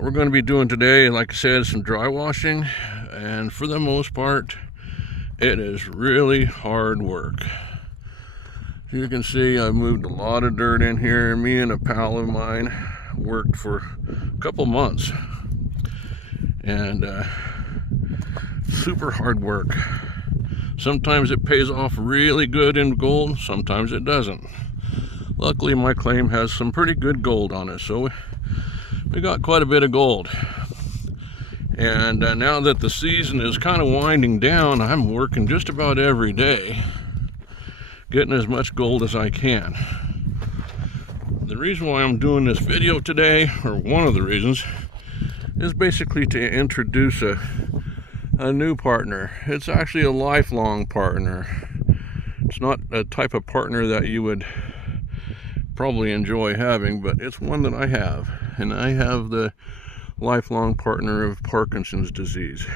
What we're going to be doing today, like I said, is some dry washing, and for the most part it is really hard work. As you can see, I moved a lot of dirt in here. Me and a pal of mine worked for a couple months, and super hard work. Sometimes it pays off really good in gold, sometimes it doesn't. Luckily my claim has some pretty good gold on it, so we got quite a bit of gold. And now that the season is kind of winding down, I'm working just about every day, getting as much gold as I can. The reason why I'm doing this video today, or one of the reasons, is basically to introduce a new partner. It's actually a lifelong partner. It's not a type of partner that you would probably enjoy having, but it's one that I have. And I have the lifelong partner of Parkinson's disease.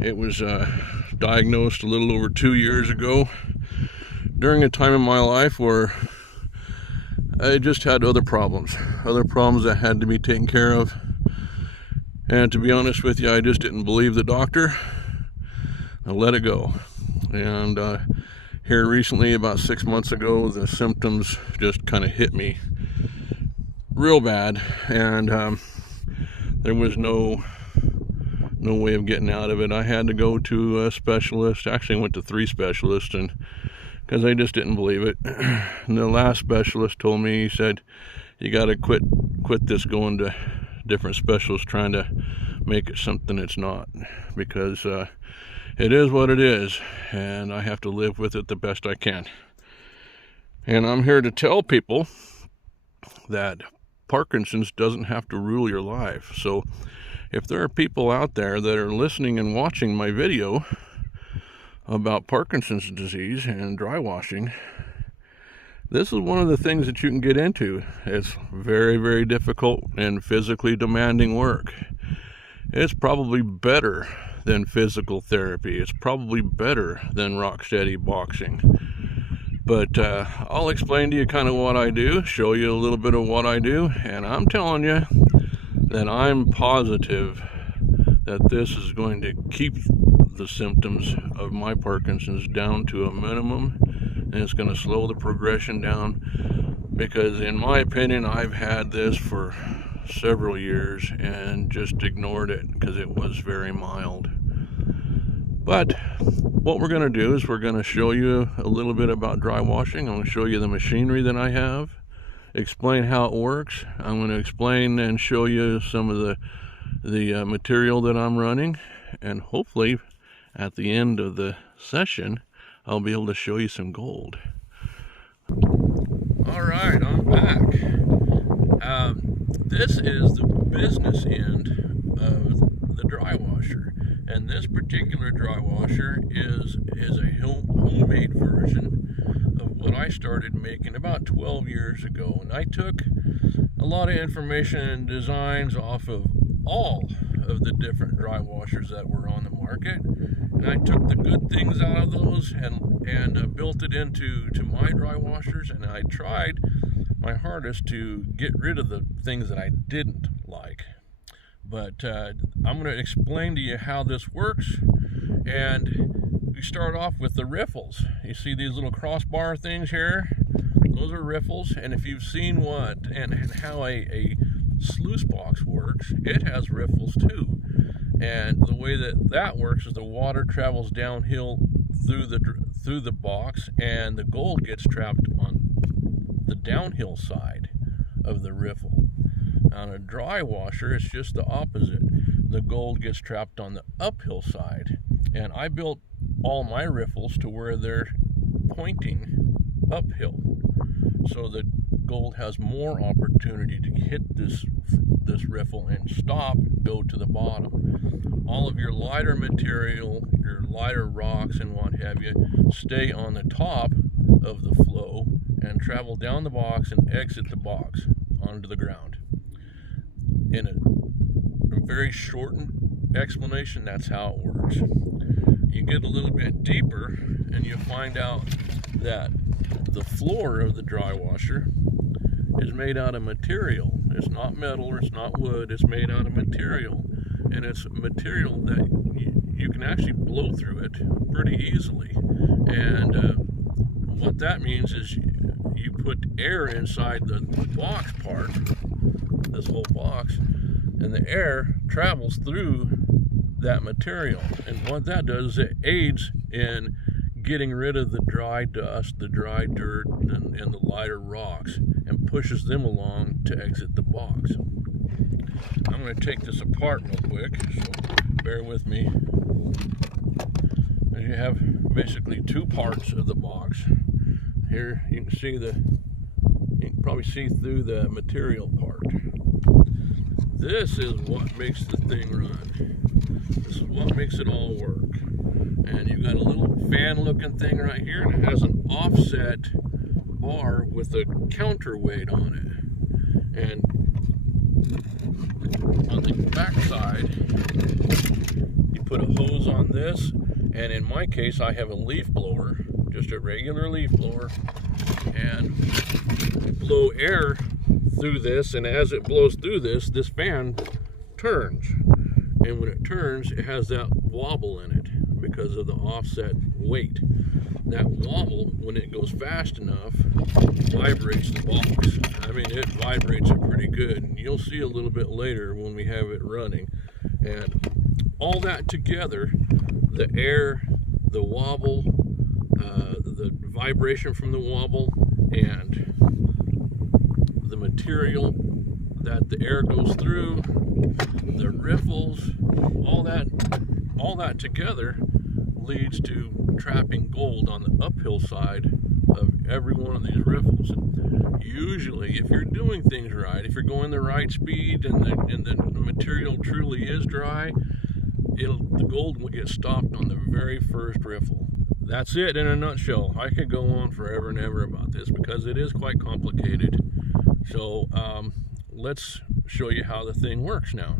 It was diagnosed a little over 2 years ago, during a time in my life where I just had other problems that had to be taken care of. And to be honest with you, I just didn't believe the doctor. I let it go. And here recently, about 6 months ago, the symptoms just kind of hit me real bad, and there was no way of getting out of it. I had to go to a specialist. Actually, I went to 3 specialists, and because I just didn't believe it. And the last specialist told me, he said, you got to quit this going to different specialists trying to make it something it's not, because it is what it is, and I have to live with it the best I can. And I'm here to tell people that Parkinson's doesn't have to rule your life. So if there are people out there that are listening and watching my video about Parkinson's disease and dry washing, this is one of the things that you can get into. It's very, very difficult and physically demanding work. It's probably better than physical therapy. It's probably better than rock steady boxing. But I'll explain to you kind of what I do, show you a little bit of what I do, and I'm telling you that I'm positive that this is going to keep the symptoms of my Parkinson's down to a minimum, and it's going to slow the progression down, because in my opinion, I've had this for several years and just ignored it because it was very mild. But what we're going to do is we're going to show you a little bit about dry washing. I'm going to show you the machinery that I have, explain how it works. I'm going to explain and show you some of the material that I'm running, and hopefully at the end of the session I'll be able to show you some gold. All right, I'm back. This is the business end of the dry washer, and this particular dry washer is a homemade version of what I started making about 12 years ago. And I took a lot of information and designs off of all of the different dry washers that were on the market, and I took the good things out of those and built it into my dry washers, and I tried my hardest to get rid of the things that I didn't like. But I'm going to explain to you how this works. And we start off with the riffles. You see these little crossbar things here? Those are riffles. And if you've seen what and how a sluice box works, it has riffles too. And the way that works is the water travels downhill through the box, and the gold gets trapped on the downhill side of the riffle. On a dry washer, it's just the opposite. The gold gets trapped on the uphill side. And I built all my riffles to where they're pointing uphill, so the gold has more opportunity to hit this riffle and stop, go to the bottom. All of your lighter material, your lighter rocks and what have you, stay on the top of the flow and travel down the box and exit the box onto the ground. In a very shortened explanation, that's how it works. You get a little bit deeper and you find out that the floor of the dry washer is made out of material. It's not metal, or it's not wood, it's made out of material. And it's material that you can actually blow through it pretty easily. And what that means is you put air inside the box part, this whole box, and the air travels through that material. And what that does is it aids in getting rid of the dry dust, the dry dirt, and the lighter rocks, and pushes them along to exit the box. I'm going to take this apart real quick, so bear with me. And you have basically two parts of the box. Here you can see you can probably see through the material part. This is what makes the thing run. This is what makes it all work. And you've got a little fan looking thing right here, and it has an offset bar with a counterweight on it. And on the back side, you put a hose on this, and in my case I have a leaf blower, just a regular leaf blower, and blow air through this, and as it blows through this fan turns. And when it turns, it has that wobble in it because of the offset weight. That wobble, when it goes fast enough, vibrates the box. I mean, it vibrates it pretty good. And you'll see a little bit later when we have it running. And all that together, the air, the wobble, the vibration from the wobble, and the material that the air goes through, the riffles, all that together leads to trapping gold on the uphill side of every one of these riffles. And usually, if you're doing things right, if you're going the right speed and the material truly is dry, the gold will get stopped on the very first riffle. That's it in a nutshell. I could go on forever and ever about this because it is quite complicated. So let's show you how the thing works now.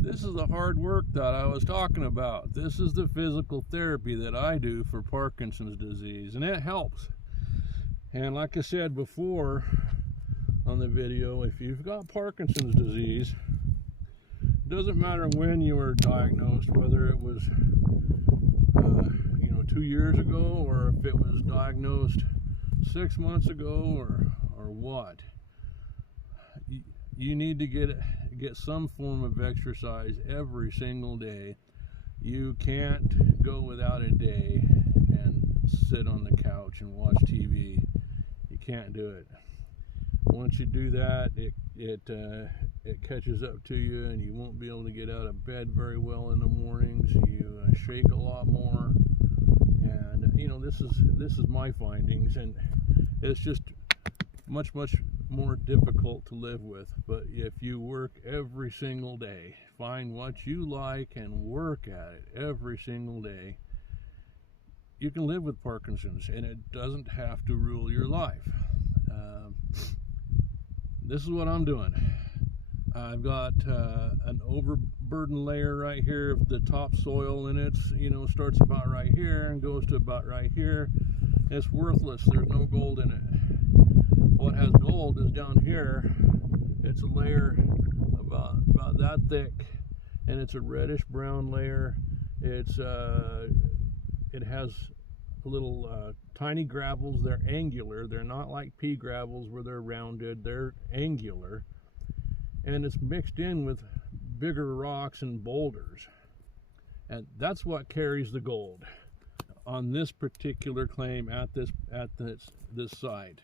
This is the hard work that I was talking about. This is the physical therapy that I do for Parkinson's disease, and it helps. And like I said before on the video, if you've got Parkinson's disease, it doesn't matter when you were diagnosed, whether it was 2 years ago, or if it was diagnosed 6 months ago, or what. You need to get some form of exercise every single day. You can't go without a day and sit on the couch and watch TV. You can't do it. Once you do that, it catches up to you, and you won't be able to get out of bed very well in the mornings. You shake a lot more, and this is my findings, and it's just much more difficult to live with. But if you work every single day, find what you like and work at it every single day, you can live with Parkinson's, and it doesn't have to rule your life. This is what I'm doing. I've got an overburden layer right here of the topsoil, and it's starts about right here and goes to about right here. It's worthless. There's no gold in it. What has gold is down here. It's a layer about that thick, and it's a reddish brown layer. It has little tiny gravels. They're angular. They're not like pea gravels where they're rounded. They're angular, and it's mixed in with bigger rocks and boulders, and that's what carries the gold on this particular claim at this site.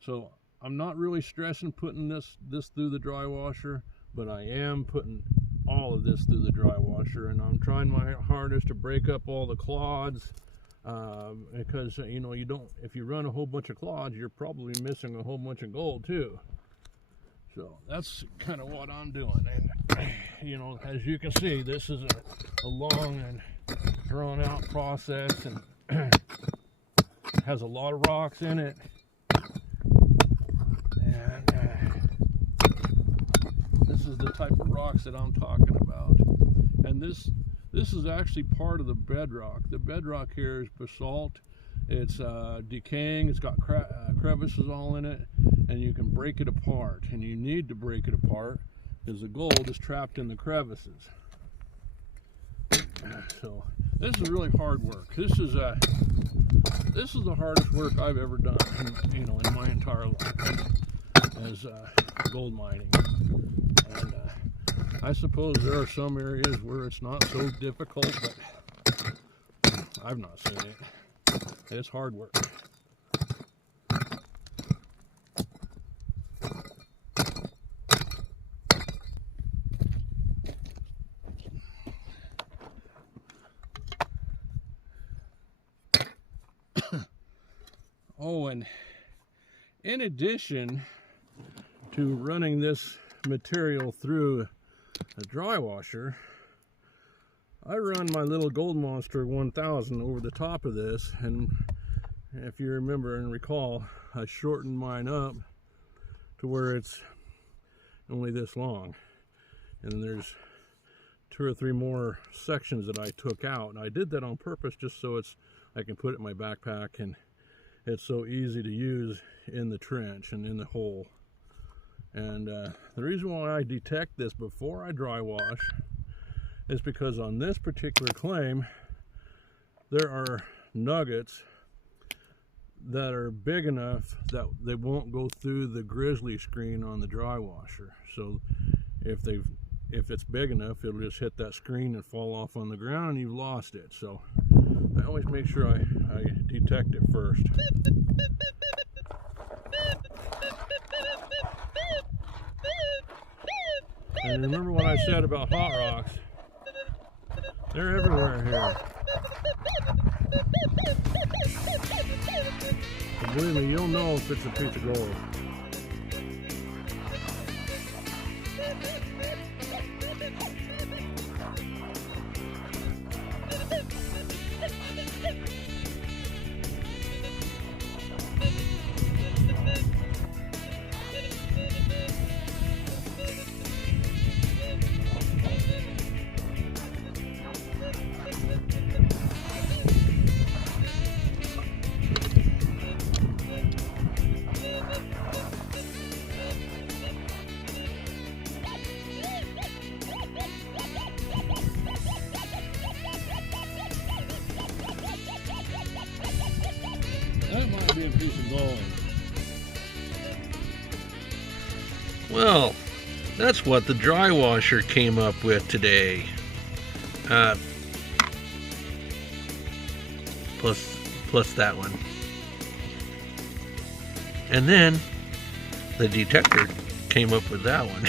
So I'm not really stressing putting this through the dry washer, but I am putting all of this through the dry washer, and I'm trying my hardest to break up all the clods, because you don't, if you run a whole bunch of clods, you're probably missing a whole bunch of gold too. So that's kind of what I'm doing. And as you can see, this is a long and drawn out process, and it has a lot of rocks in it. And this is the type of rocks that I'm talking about. And this is actually part of the bedrock. The bedrock here is basalt. It's decaying. It's got crevices all in it, and you can break it apart. And you need to break it apart because the gold is trapped in the crevices. So this is really hard work. This is the hardest work I've ever done, in my entire life as gold mining. And I suppose there are some areas where it's not so difficult, but I've not seen it. It's hard work. Oh, and in addition to running this material through a dry washer, I run my little Gold Monster 1000 over the top of this, and if you remember and recall, I shortened mine up to where it's only this long, and there's 2 or 3 more sections that I took out, and I did that on purpose just so I can put it in my backpack, and it's so easy to use in the trench and in the hole. And the reason why I detect this before I dry wash is because on this particular claim there are nuggets that are big enough that they won't go through the grizzly screen on the dry washer. So if it's big enough, it'll just hit that screen and fall off on the ground and you've lost it. So I always make sure I detect it first. And remember what I said about hot rocks? They're everywhere here. And believe me, you'll know if it's a piece of gold. That might be a piece of gold. Well, that's what the dry washer came up with today. Plus that one. And then the detector came up with that one.